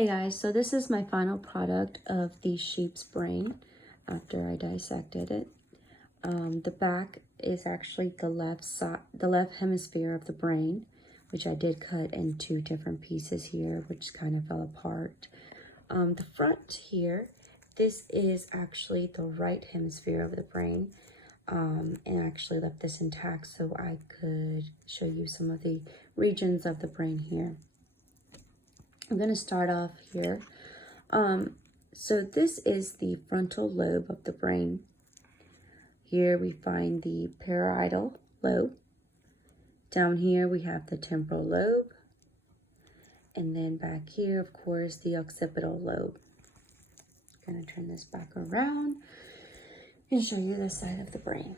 Hey guys, so this is my final product of the sheep's brain after I dissected it. The back is actually the left side, the left hemisphere of the brain, which I did cut in two different pieces here, which kind of fell apart. The front here, this is actually the right hemisphere of the brain, and I actually left this intact so I could show you some of the regions of the brain here. I'm going to start off here. So this is the frontal lobe of the brain. Here we find the parietal lobe. Down here we have the temporal lobe. And then back here, of course, the occipital lobe. I'm going to turn this back around and show you this side of the brain.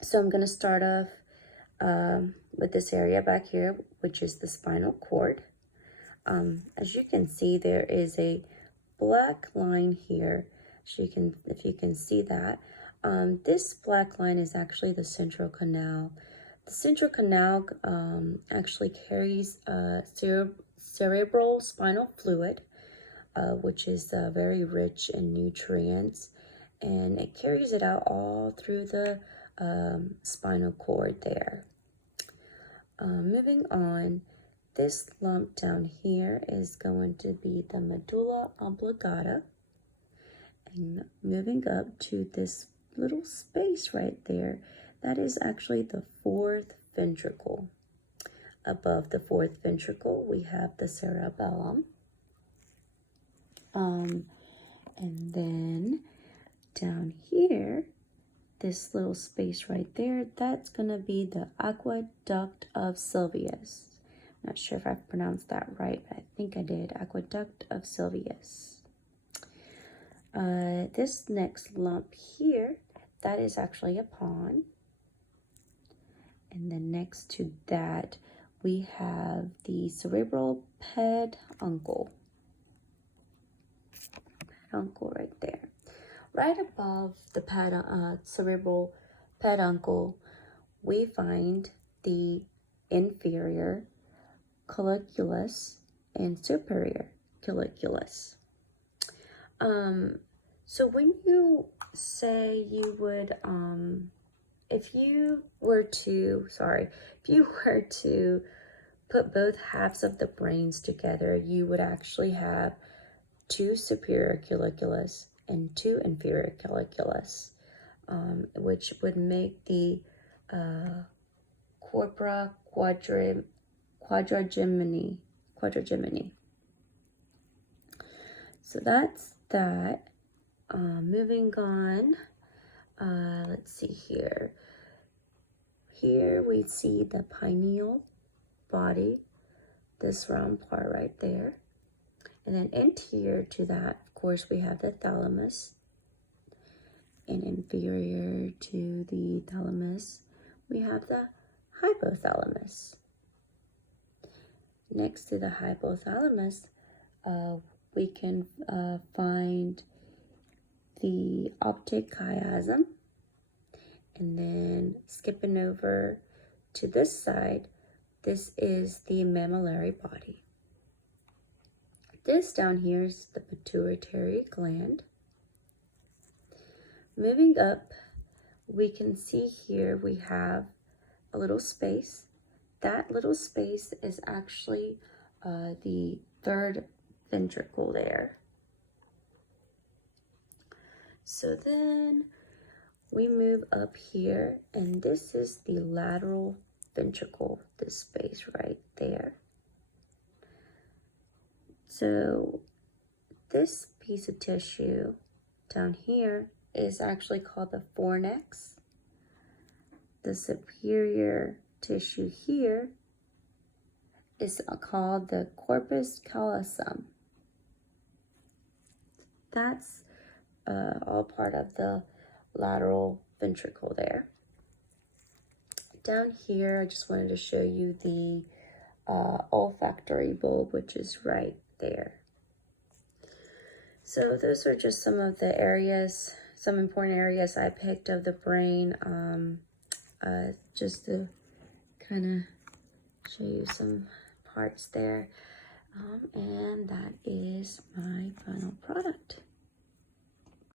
So I'm going to start off with this area back here, which is the spinal cord. As you can see, there is a black line here. If you can see that, this black line is actually the central canal. The central canal actually carries cerebral spinal fluid, which is very rich in nutrients, and it carries it out all through the spinal cord there. Moving on, this lump down here is going to be the medulla oblongata. And moving up to this little space right there, that is actually the fourth ventricle. Above the fourth ventricle, we have the cerebellum. And then down here, this little space right there, that's going to be the aqueduct of Sylvius. Not sure if I pronounced that right, but I think I did. Aqueduct of Sylvius. This next lump here, that is actually a pons. And then next to that, we have the cerebral peduncle. Peduncle right there. Right above the cerebral peduncle, we find the inferior colliculus and superior colliculus. So when you say you would, if you were to put both halves of the brains together, you would actually have two superior colliculus and two inferior colliculus, which would make the corpora quadrigemini. So that's that. Moving on, let's see here. Here we see the pineal body, this round part right there. And then anterior to that, of course, we have the thalamus. And inferior to the thalamus, we have the hypothalamus. Next to the hypothalamus, we can find the optic chiasm. And then skipping over to this side, this is the mammillary body. This down here is the pituitary gland. Moving up, we can see here we have a little space. That little space is actually the third ventricle there. So then we move up here, and this is the lateral ventricle, this space right there. So this piece of tissue down here is actually called the fornix. The superior tissue here is called the corpus callosum. That's all part of the lateral ventricle there. Down here, I just wanted to show you the olfactory bulb, which is right there. So those are just some of the areas, some important areas I picked of the brain, just to kind of show you some parts there. And that is